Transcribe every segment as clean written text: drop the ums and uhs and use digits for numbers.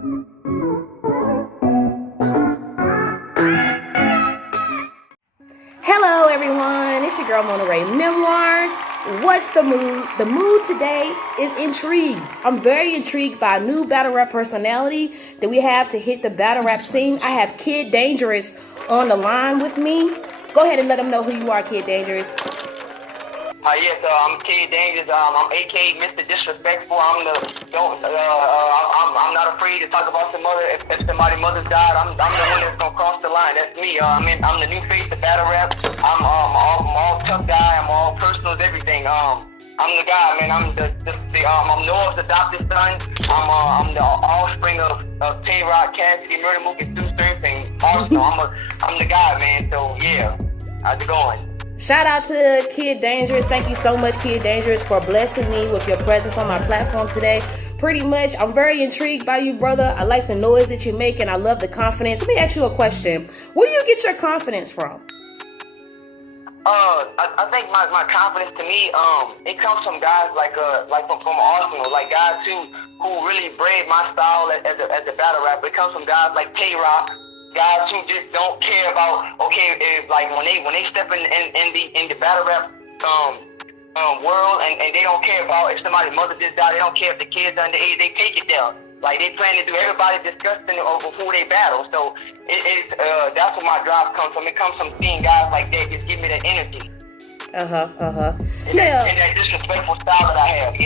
Hello everyone, it's your girl Mona Ray Memoirs. What's the mood? The mood today is intrigued. I'm very intrigued by a new battle rap personality that we have to hit the battle rap scene. I have Kid Dangerous on the line with me. Go ahead and let them know who you are, Kid Dangerous. Yes, I'm Kid Dangerous. I'm AKA Mr. Disrespectful. I'm not afraid to talk about some mother. If somebody's mother died, I'm the one that's gonna cross the line. That's me. I'm the new face of battle rap. I'm all tough guy. I'm all personals, everything. I'm the guy, man. I'm I'm Noah's adopted son. I'm the offspring of Tay-Rock, Cassidy, Murder Mook, and Stu Surf, and Arsenal. I'm the guy, man. So yeah, how's it going? Shout out to Kid Dangerous. Thank you so much, Kid Dangerous, for blessing me with your presence on my platform today. Pretty much, I'm very intrigued by you, brother. I like the noise that you make, and I love the confidence. Let me ask you a question. Where do you get your confidence from? I think my confidence, to me, it comes from guys like from Arsenal, like guys who really bred my style as a battle rapper. It comes from guys like Tay-Rock. Guys who just don't care about like when they step in the battle rap world and they don't care about if somebody's mother just died. They don't care if the kids underage. They take it down. Like they plan to do everybody disgusting over who they battle. So that's where my drive comes from. It comes from seeing guys like that just give me that energy. And that disrespectful style that I have.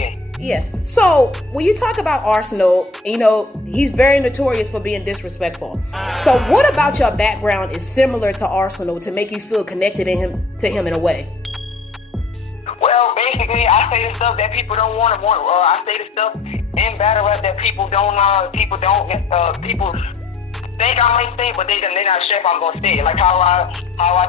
Yeah. So when you talk about Arsenal, he's very notorious for being disrespectful. So what about your background is similar to Arsenal to make you feel connected to him in a way? Well, basically, I say the stuff that people don't want. I say the stuff in battle rap that people think I might say, but they're not sure if I'm gonna say it. Like how I just how I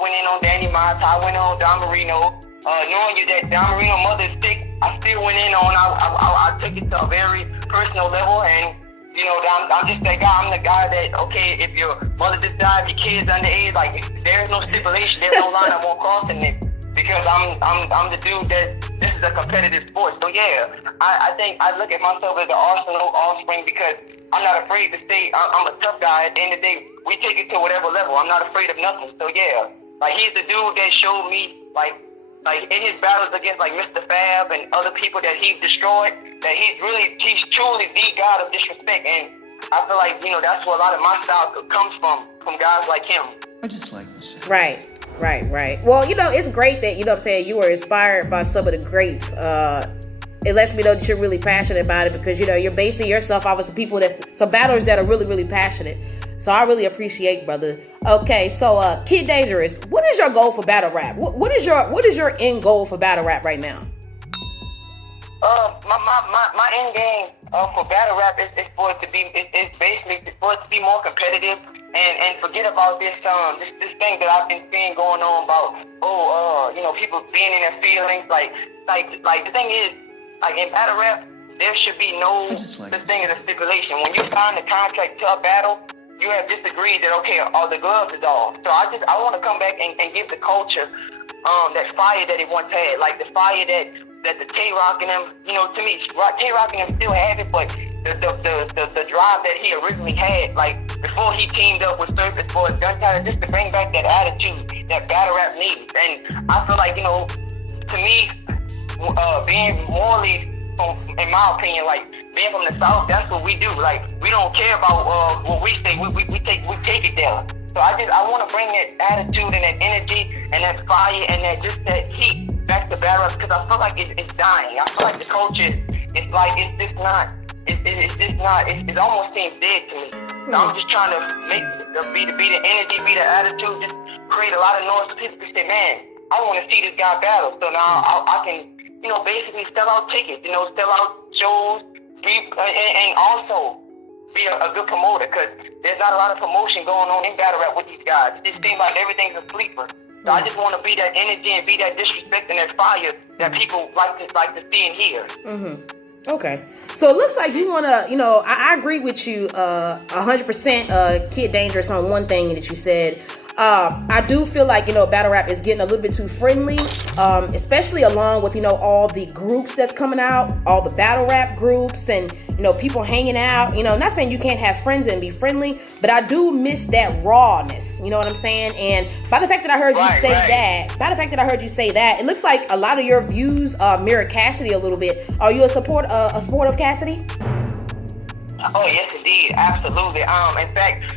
went in on Danny Miles, how I went on Don Marino. Knowing that Don Marino mother is sick, I still went in on. I took it to a very personal level, and I'm just that guy. I'm the guy that if your mother just died, if your kids underage, like there's no stipulation, there's no line I won't cross in it, because I'm the dude that this is a competitive sport. So yeah, I think I look at myself as the Arsenal offspring because I'm not afraid to say I'm a tough guy. At the end of the day, we take it to whatever level. I'm not afraid of nothing. So yeah, like he's the dude that showed me like in his battles against like Mr. Fab and other people that he's destroyed, that he's truly the god of disrespect. And I feel like, that's where a lot of my style comes from guys like him. I just like the sound. Right. Well, it's great that, you were inspired by some of the greats. It lets me know that you're really passionate about it because, you're basing yourself off of some battlers that are really, really passionate. So I really appreciate, brother. Okay, so Kid Dangerous, what is your goal for battle rap? What is your end goal for battle rap right now? My end game for battle rap is for it to be more competitive and forget about this thing that I've been seeing going on about people being in their feelings. Like the thing is, like in battle rap, there should be no such thing as a stipulation. When you sign the contract to a battle, you have disagreed that all the gloves is off. So I want to come back and give the culture that fire that it once had, like the fire that the Tay-Rock and them, to me, Tay-Rock and them still have it, but the drive that he originally had, like before he teamed up with Surface for his gun title, just to bring back that attitude that battle rap needs. And I feel like, to me, being morally, in my opinion, like being from the South, that's what we do. Like we don't care about what we say. We take it down. So I want to bring that attitude and that energy and that fire and that heat back to battle rap, because I feel like it's dying. I feel like the culture it almost seems dead to me. So I'm just trying to be the energy, be the attitude, just create a lot of noise so people can say, man, I want to see this guy battle. So now I can basically sell out tickets, sell out shows, and also be a good promoter, because there's not a lot of promotion going on in battle rap with these guys. It just seems like everything's a sleeper. So I just want to be that energy and be that disrespect and that fire that people like to see and hear. Mm-hmm. Okay. So it looks like you want to, I agree with you 100%, Kid Dangerous, on one thing that you said. I do feel like, battle rap is getting a little bit too friendly, especially along with, all the groups that's coming out, all the battle rap groups and, people hanging out. Not saying you can't have friends and be friendly, but I do miss that rawness. You know what I'm saying? And by the fact that I heard you say that, it looks like a lot of your views mirror Cassidy a little bit. Are you a support of Cassidy? Oh yes, indeed, absolutely. In fact,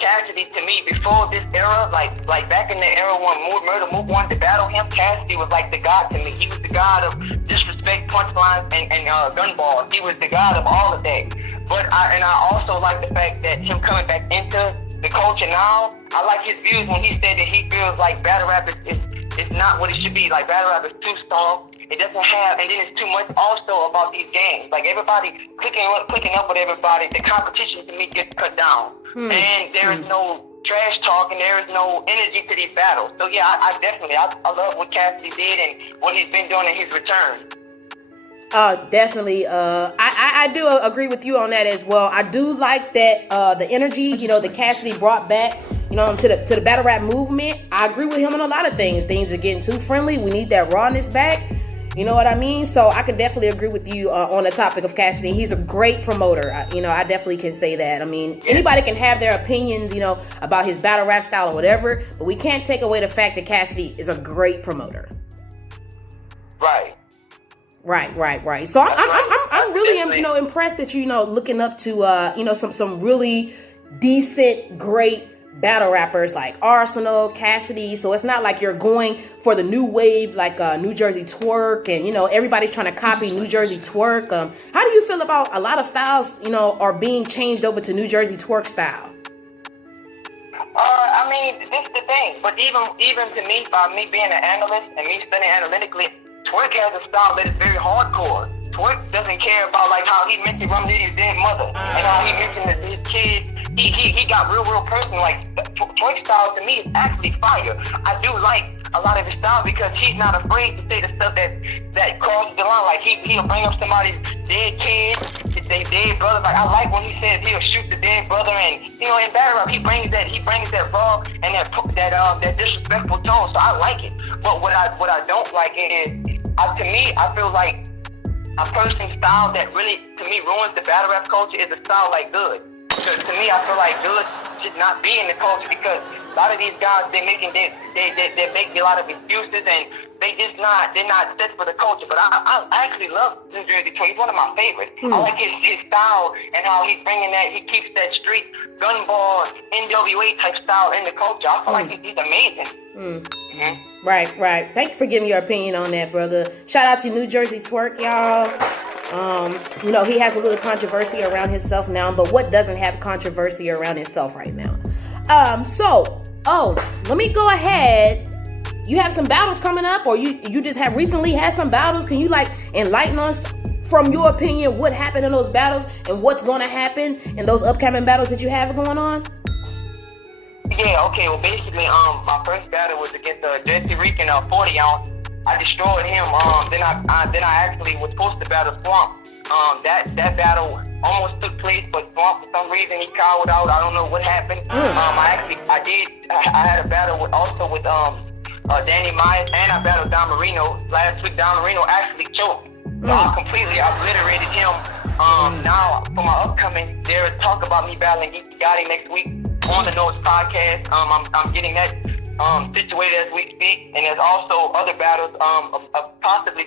Cassidy to me before this era, like back in the era when Murder Mook wanted to battle him, Cassidy was like the god to me. He was the god of disrespect, punchlines, and gun balls. He was the god of all of that. But I also like the fact that him coming back into the culture now. I like his views when he said that he feels like battle rap is not what it should be. Like battle rap is too soft. It doesn't have, and then it's too much also about these games. Like everybody clicking up with everybody, the competition to me gets cut down. And there is no trash talk and there is no energy to these battles. So yeah, I definitely love what Cassidy did and what he's been doing in his return. Definitely. I do agree with you on that as well. I do like that the energy, that Cassidy brought back, to the battle rap movement. I agree with him on a lot of things. Things are getting too friendly. We need that rawness back. You know what I mean? So I could definitely agree with you on the topic of Cassidy. He's a great promoter. I definitely can say that. I mean, anybody can have their opinions, about his battle rap style or whatever, but we can't take away the fact that Cassidy is a great promoter. Right. Right. So I'm really impressed that you looking up to some really decent, great battle rappers like Arsenal, Cassidy. So it's not like you're going for the new wave like New Jersey Twerk and everybody's trying to copy New Jersey Twerk. How do you feel about a lot of styles are being changed over to New Jersey Twerk style? I mean, this is the thing. But even to me, by me being an analyst and me studying analytically, Twerk has a style that is very hardcore. Twerk doesn't care about like how he mentioned Rum Nitty's dead mother and how he mentioned his kids. He got real personal. Like Twerk style to me is actually fire. I do like a lot of his style because he's not afraid to say the stuff that crosses the line. Like he'll bring up somebody's dead kid, their dead brother. Like I like when he says he'll shoot the dead brother, and in battle rap he brings that raw and that disrespectful tone. So I like it. But what I don't like is to me I feel like a person's style that really to me ruins the battle rap culture is a style like Good. Because to me, I feel like Good should not be in the culture because a lot of these guys, they make a lot of excuses and they're not set for the culture. But I actually love New Jersey Twerk. He's one of my favorites. I like his style and how he's bringing that, he keeps that street gun ball, NWA type style in the culture. I feel like he's amazing. Mm-hmm. Right. Thank you for giving your opinion on that, brother. Shout out to New Jersey Twerk, y'all. He has a little controversy around himself now, but what doesn't have controversy around itself right now? Let me go ahead. You have some battles coming up, or you just have recently had some battles. Can you enlighten us from your opinion what happened in those battles and what's going to happen in those upcoming battles that you have going on? Yeah, okay. Well, basically, my first battle was against Jesse Rican 40 ounce. I destroyed him. Then I actually was supposed to battle Swamp. That battle almost took place, but Swamp for some reason he cowered out. I don't know what happened. I had a battle with Danny Myers, and I battled Don Marino last week. Don Marino actually choked. So I completely obliterated him. Now for my upcoming, there is talk about me battling Geechi Gotti next week on the Notes podcast. I'm getting that situated as we speak, and there's also other battles of possibly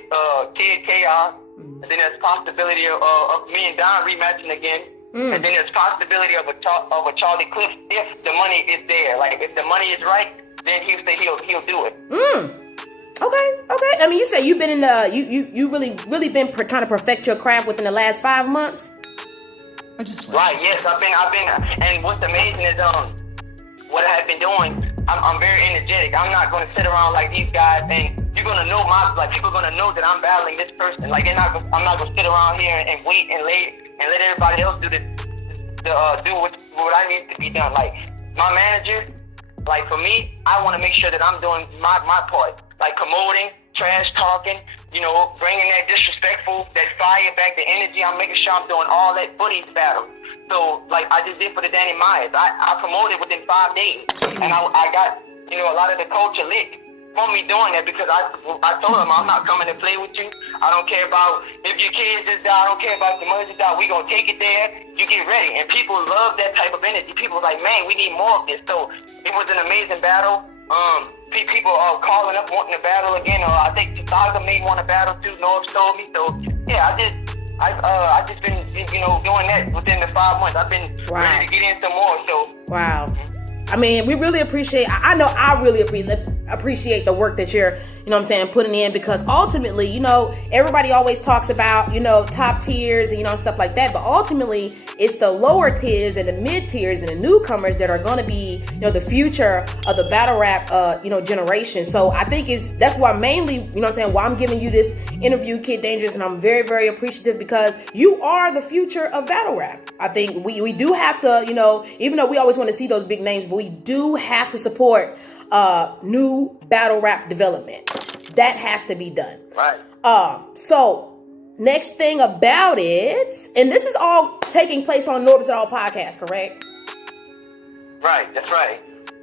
Kid Chaos, and then there's possibility of me and Don rematching again, and then there's possibility of a Charlie Clips if the money is there. Like if the money is right, then he'll say he'll do it. Okay. I mean, you say you've been in the you really been trying to perfect your craft within the last 5 months. Right. Yes, I've been, and what's amazing is what I have been doing. I'm very energetic. I'm not going to sit around like these guys, and you're going to know people are going to know that I'm battling this person. Like I'm not going to sit around here and wait and let everybody else do what I need to be done. Like my manager, like for me, I want to make sure that I'm doing my part, like promoting, trash talking, bringing that disrespectful, that fire back, the energy. I'm making sure I'm doing all that for these battles. So, like, I just did for the Danny Myers. I promoted within 5 days. And I got, a lot of the culture lit from me doing that because I told them I'm not coming to play with you. I don't care about if your kids just die. I don't care about your mother just die. We gonna take it there. You get ready. And people love that type of energy. People are like, man, we need more of this. So it was an amazing battle. People are calling up wanting to battle again. I think Chicago may want to battle too. North told me. So yeah, I just been doing that within the 5 months. I've been ready to get in some more. So wow. I mean, we really appreciate, I know I really appreciate the work that you're, putting in, because ultimately, everybody always talks about, top tiers and, stuff like that. But ultimately, it's the lower tiers and the mid tiers and the newcomers that are going to be, the future of the battle rap, generation. So I think that's why mainly, why I'm giving you this interview, Kid Dangerous. And I'm very, very appreciative because you are the future of battle rap. I think we do have to, even though we always want to see those big names, but we do have to support new battle rap development. That has to be done. Right. So next thing about it, and this is all taking place on Norbs It All podcast, correct? Right, that's right.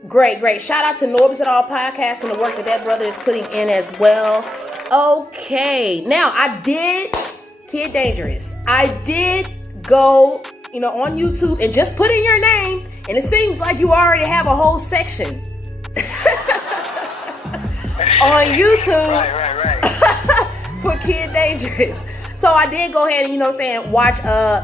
Great. Shout out to Norbs It All podcast and the work that brother is putting in as well. Okay. Now Kid Dangerous, I did go, on YouTube and just put in your name, and it seems like you already have a whole section on YouTube right. for Kid Dangerous. So I did go ahead and, watch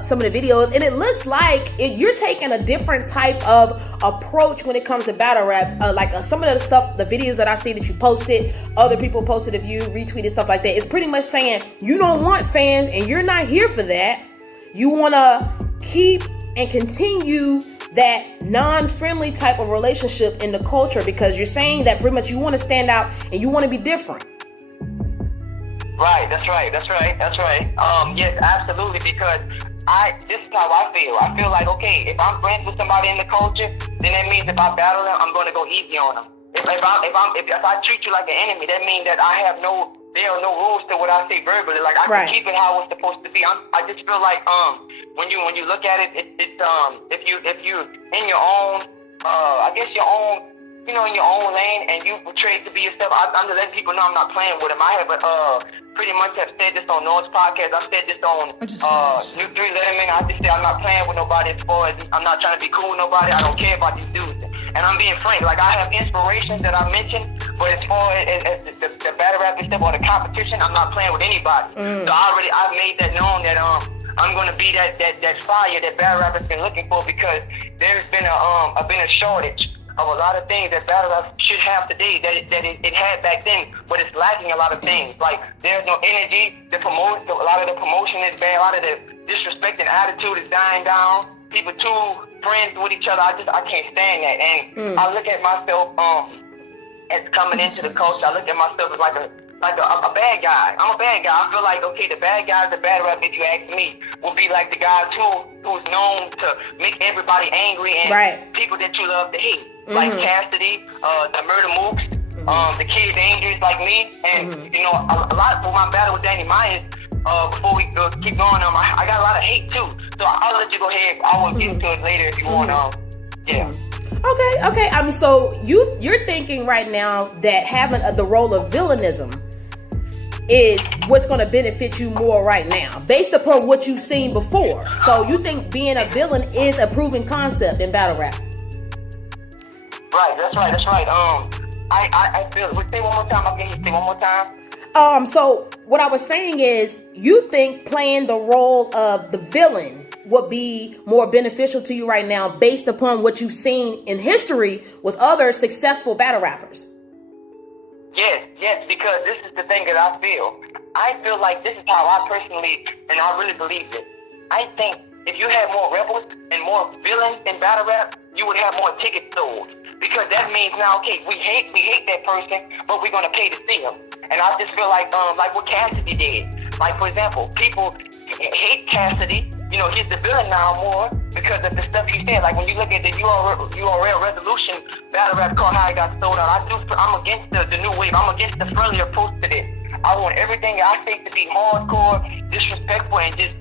some of the videos, and it looks like you're taking a different type of approach when it comes to battle rap. Some of the stuff, the videos that I see that you posted, other people posted of you, retweeted, stuff like that. It's pretty much saying you don't want fans and you're not here for that. You want to keep and continue that non-friendly type of relationship in the culture, because you're saying that pretty much you want to stand out and you want to be different. Right, that's right. Yes, absolutely, because this is how I feel. I feel like, okay, if I'm friends with somebody in the culture, then that means if I battle them, I'm going to go easy on them. If I treat you like an enemy, that means that there are no rules to what I say verbally. Like, I can keep it how it's supposed to be. I just feel like when you look at it, if you in your own in your own lane and you portray to be yourself, I'm just letting people know I'm not playing with them. I have pretty much have said this on Noah's podcast. I said this on New 3 Letterman. I just said I'm not playing with nobody as far as I'm not trying to be cool with nobody. I don't care about these dudes. And I'm being frank. Like, I have inspirations that I mentioned, but as far as the battle rap and stuff or the competition, I'm not playing with anybody. So I've made that known that I'm gonna be that fire that battle rap has been looking for, because there's been a shortage of a lot of things that battle rap should have today that it had back then, but it's lacking a lot of things. Like, there's no energy. A lot of the promotion is bad. A lot of the disrespect and attitude is dying down. People too friends with each other. I can't stand that. And I look at myself as coming into the culture. I look at myself as like a bad guy. I'm a bad guy. I feel like, okay, the bad guys, the bad rap, if you ask me, will be like the guys who's known to make everybody angry and people that you love to hate. Like Cassidy, the Murder Mooks, the Kid Dangerous like me. And, a lot for my battle with Danny Myers, before we keep going, I got a lot of hate too. So I'll let you go ahead. I will get to it later if you want. Yeah. Okay. I mean, so you're thinking right now that having the role of villainism is what's going to benefit you more right now, based upon what you've seen before. So you think being a villain is a proven concept in battle rap? Right. That's right. I feel. Say one more time. I can say one more time. So what I was saying is, you think playing the role of the villain would be more beneficial to you right now, based upon what you've seen in history with other successful battle rappers? Yes, because this is the thing that I feel. I feel like this is how I personally, and I really believe it. I think if you had more rebels and more villains in battle rap, you would have more tickets sold. Because that means now, okay, we hate that person, but we're gonna pay to see him. And I just feel like what Cassidy did. Like, for example, people hate Cassidy. He's the villain now more because of the stuff he said. Like, when you look at the URL resolution battle rap called How I Got Sold Out, I'm against the new wave. I'm against the friendly approach to this. I want everything I say to be hardcore, disrespectful, and just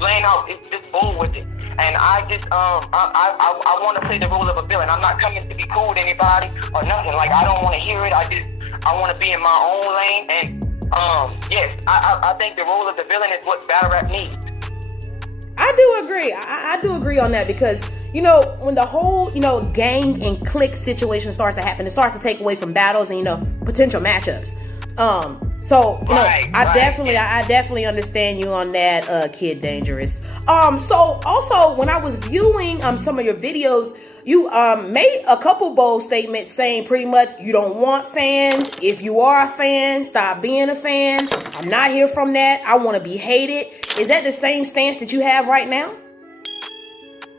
laying out. It's just bold with it. And I just, I want to play the role of a villain. I'm not coming to be cool with anybody or nothing. Like, I don't want to hear it. I want to be in my own lane. And, yes, I think the role of the villain is what battle rap needs. I do agree. I do agree on that because, you know, when the whole, you know, gang and clique situation starts to happen, it starts to take away from battles and, you know, potential matchups. So, you know, I definitely understand you on that, Kid Dangerous. So also when I was viewing some of your videos, you made a couple bold statements saying pretty much you don't want fans. If you are a fan, stop being a fan. I'm not here from that. I want to be hated. Is that the same stance that you have right now?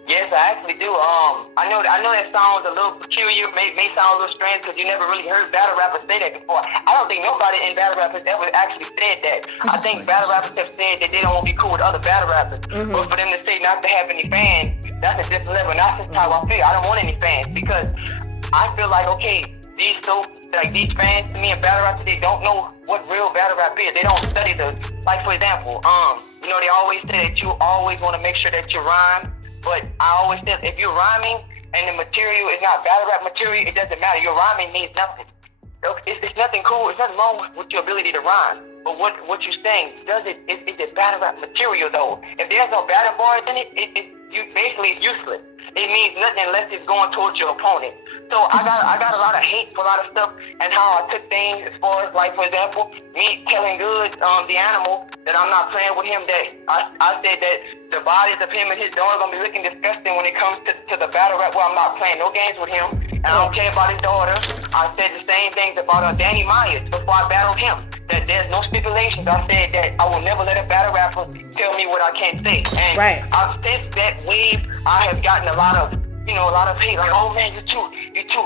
Yes, I actually do. I know that sounds a little peculiar, may sound a little strange because you never really heard battle rappers say that before. I don't think nobody in battle rap has ever actually said that. I think battle rappers have said that they don't want to be cool with other battle rappers. Mm-hmm. But for them to say not to have any fans, that's a different level. And that's just how I feel. I don't want any fans because I feel like, okay, these fans to me in battle rap, they don't know what real battle rap is. They don't study like for example, you know, they always say that you always want to make sure that you rhyme. But I always say, if you're rhyming and the material is not battle rap material, it doesn't matter. Your rhyming means nothing. It's nothing cool. It's nothing wrong with your ability to rhyme. But what you're saying, is it battle rap material though? If there's no battle bars in it, basically it's useless. It means nothing unless it's going towards your opponent. So I got a lot of hate for a lot of stuff and how I took things as far as, like, for example, me telling Good, the animal, that I'm not playing with him, that I said that the bodies of him and his daughter are going to be looking disgusting when it comes to the battle rap where I'm not playing no games with him and I don't care about his daughter. I said the same things about Danny Myers before I battled him, that there's no stipulations. I said that I will never let a battle rapper tell me what I can't say. And since that wave, I have gotten a lot of hate, like, oh man, you're too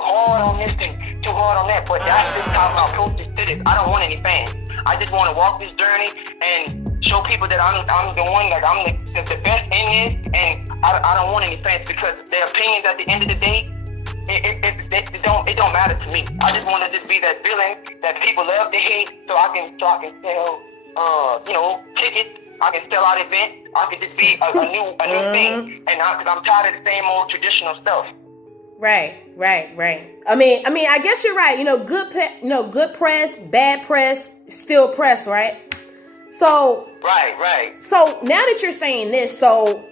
hard on this and too hard on that. But that's just how my approach is to this. I don't want any fans. I just want to walk this journey and show people that I'm the one, like I'm the best in this, and I don't want any fans because their opinions at the end of the day, it don't matter to me. I just want to just be that villain that people love to hate, so I can sell tickets. I can sell out events. I can just be a new thing, and because I'm tired of the same old traditional stuff. Right. I mean, I guess you're right. You know, good press, bad press, still press, right? So right. So now that you're saying this, so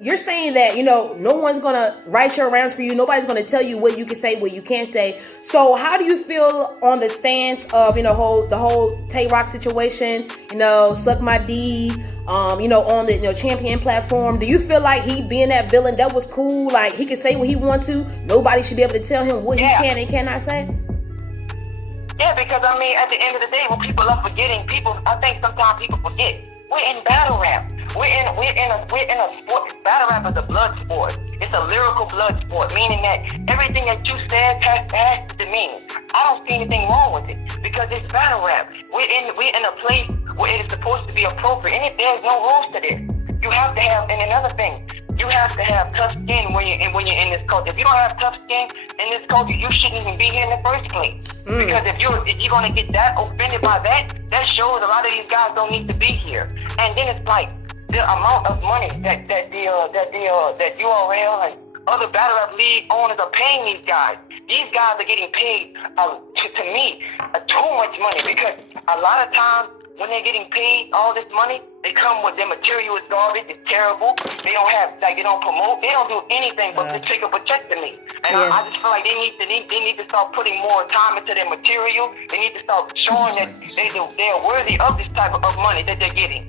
you're saying that, you know, no one's gonna write your rounds for you. Nobody's gonna tell you what you can say, what you can't say. So how do you feel on the stance of, you know, the whole Tay Rock situation? You know, Suck My D. You know, on the Champion platform. Do you feel like he being that villain, that was cool? Like he can say what he wants to. Nobody should be able to tell him what he can and cannot say. Yeah, because I mean, at the end of the day, when people are forgetting, I think sometimes people forget. We're in battle rap. We're in a sport. Battle rap is a blood sport. It's a lyrical blood sport, meaning that everything that you said has to mean. I don't see anything wrong with it because it's battle rap. We're in a place where it is supposed to be appropriate, and there's no rules to this. You have to have, and another thing, you have to have tough skin when you're in this culture. If you don't have tough skin in this culture, you shouldn't even be here in the first place. Because if you're gonna get that offended by that shows a lot of these guys don't need to be here. And then it's like the amount of money that URL and other battle rap league owners are paying these guys. These guys are getting paid to me too much money because a lot of times when they're getting paid all this money, they come with their material is garbage, it's terrible. They don't have, like, they don't promote, they don't do anything but to take up a check to me. And I just feel like they need to start putting more time into their material. They need to start showing that they're worthy of this type of money that they're getting.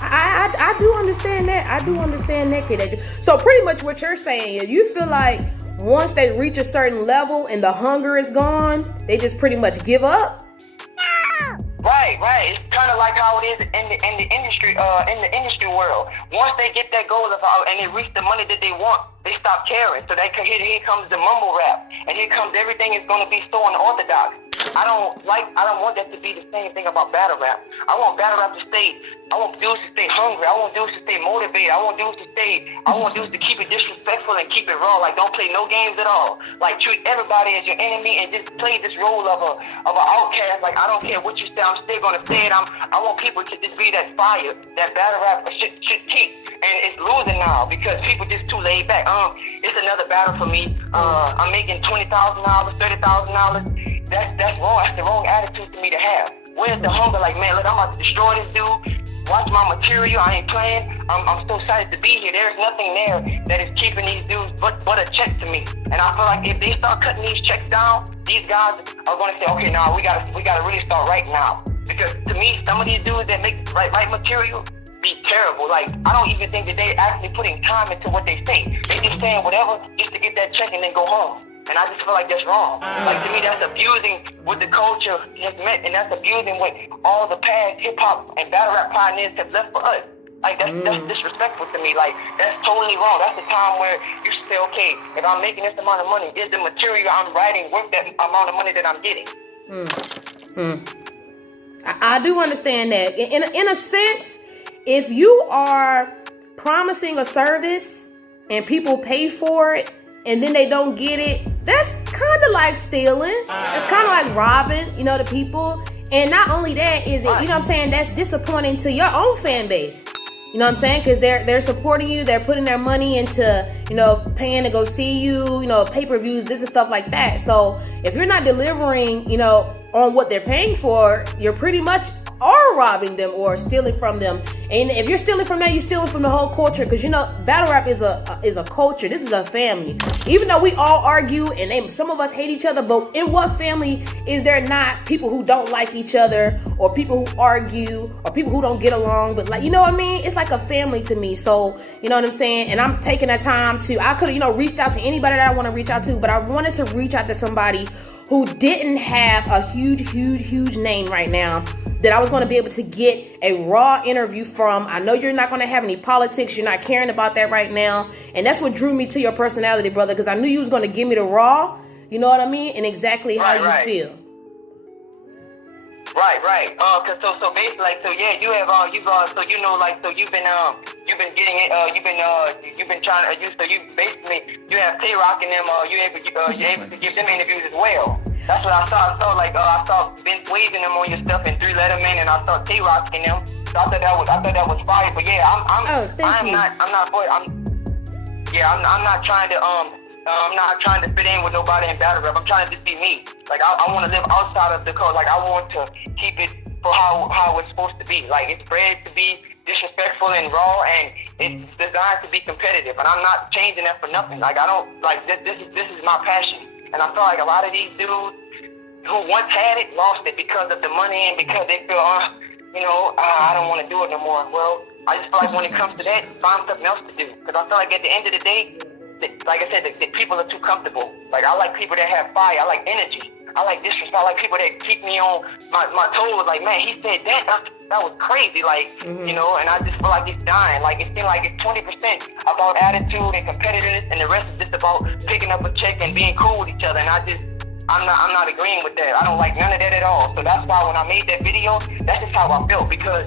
I do understand that. I do understand that, Kid. So pretty much what you're saying is you feel like once they reach a certain level and the hunger is gone, they just pretty much give up. Right. It's kind of like how it is in the industry world. Once they get that goal and they reach the money that they want, they stop caring. So here comes the mumble rap, and here comes everything is going to be so unorthodox. I don't want that to be the same thing about battle rap. I want battle rap to stay. I want dudes to stay hungry. I want dudes to stay motivated. I want dudes to keep it disrespectful and keep it raw. Like, don't play no games at all. Like, treat everybody as your enemy and just play this role of an outcast. Like, I don't care what you say, I'm still gonna say it. I want people to just be that fire that battle rap should keep. And it's losing now because people just too laid back. It's another battle for me. I'm making $20,000, $30,000. That's wrong. That's the wrong attitude for me to have. Where's the hunger? Like, man, look, I'm about to destroy this dude. Watch my material. I ain't playing. I'm so excited to be here. There's nothing there that is keeping these dudes but a check to me. And I feel like if they start cutting these checks down, these guys are going to say, okay, now we gotta really start right now. Because to me, some of these dudes that make right material be terrible. Like, I don't even think that they actually putting time into what they say. They just saying whatever just to get that check and then go home. And I just feel like that's wrong. Like, to me, that's abusing what the culture has meant, and that's abusing what all the past hip-hop and battle rap pioneers have left for us. Like, that's disrespectful to me. Like, that's totally wrong. That's the time where you should say, okay, if I'm making this amount of money, is the material I'm writing worth that amount of money that I'm getting? I do understand that. In a sense, if you are promising a service and people pay for it, and then they don't get it, that's kind of like stealing. It's kind of like robbing, the people. And not only that, is it, you know what I'm saying, that's disappointing to your own fan base. You know what I'm saying? Because they're supporting you, they're putting their money into, paying to go see you, pay-per-views, this and stuff like that. So if you're not delivering, on what they're paying for, you're pretty much are robbing them or stealing from them. And if you're stealing from that, you're stealing from the whole culture, because battle rap is a culture. This is a family. Even though we all argue and some of us hate each other, but in what family is there not people who don't like each other, or people who argue, or people who don't get along? But like, you know what I mean? It's like a family to me. So you know what I'm saying? And I'm taking that time I could have reached out to anybody that I want to reach out to, but I wanted to reach out to somebody who didn't have a huge name right now, that I was going to be able to get a raw interview from. I know you're not going to have any politics. You're not caring about that right now. And that's what drew me to your personality, brother, because I knew you was going to give me the raw, you know what I mean? And exactly how you feel. Right. So basically, like, so yeah, you have you've been getting it. You've been trying to. So you basically have Tay-Rock and them. You're able to give them interviews as well. That's what I saw. I saw Vince Wade and them on your stuff, and 3 Letterman, and I saw Tay-Rock in them. So I thought that was fire. But yeah, I'm not trying to fit in with nobody in battle rap. I'm trying to just be me. Like, I want to live outside of the code. Like, I want to keep it for how it's supposed to be. Like, it's bred to be disrespectful and raw, and it's designed to be competitive. And I'm not changing that for nothing. Like, I don't, like, this is my passion. And I feel like a lot of these dudes who once had it lost it because of the money and because they feel, I don't want to do it no more. Well, I just feel like when it comes to that, find something else to do. Because I feel like at the end of the day, like I said, the people are too comfortable. Like, I like people that have fire. I like energy. I like disrespect. I like people that keep me on my toes. Like, man, he said that was crazy. Like, and I just feel like it's dying. Like, it seems like it's 20% about attitude and competitiveness, and the rest is just about picking up a check and being cool with each other. And I'm not agreeing with that. I don't like none of that at all. So that's why when I made that video, that's just how I felt. Because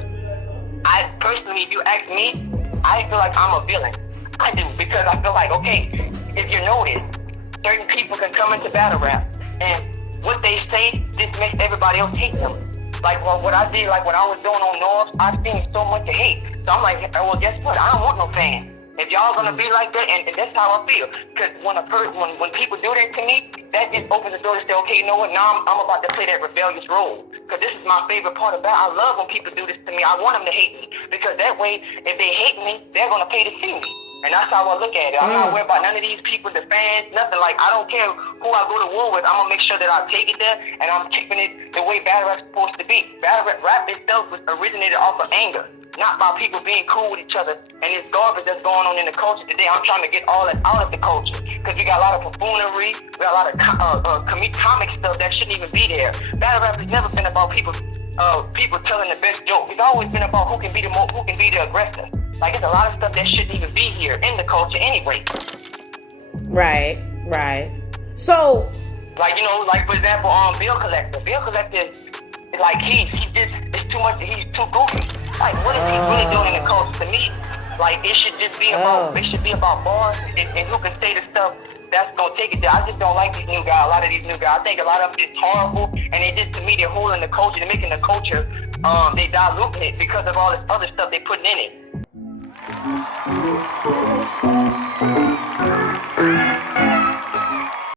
I personally, if you ask me, I feel like I'm a villain. I do, because I feel like, okay, if you notice, certain people can come into battle rap, and what they say just makes everybody else hate them. Like, what I did, like when I was doing on North, I've seen so much hate. So I'm like, well, guess what? I don't want no fans. If y'all gonna be like that, and that's how I feel. Because when people do that to me, that just opens the door to say, okay, you know what? Now I'm about to play that rebellious role. Because this is my favorite part about it. I love when people do this to me. I want them to hate me. Because that way, if they hate me, they're gonna pay to see me. And that's how I look at it. I'm not worried about none of these people, the fans, nothing. Like, I don't care who I go to war with. I'm going to make sure that I take it there, and I'm keeping it the way battle rap's supposed to be. Battle rap itself was originated off of anger, not by people being cool with each other. And this garbage that's going on in the culture today, I'm trying to get all that out of the culture. Because we got a lot of buffoonery, we got a lot of comic stuff that shouldn't even be there. Battle rap has never been about people telling the best joke. It's always been about who can be the aggressor. Like, it's a lot of stuff that shouldn't even be here in the culture anyway. Right. So, Like, you know, like for example, Bill Collector. Bill Collector, like he just it's too much. He's too goofy. Like, what is he really doing in the culture? To me, like it should just be about bars and who can say the stuff that's gonna take it there. I just don't like these new guys. A lot of these new guys, I think a lot of them just horrible, and they just, to me, they're holding the culture. They're making the culture. They diluting it because of all this other stuff they putting in it.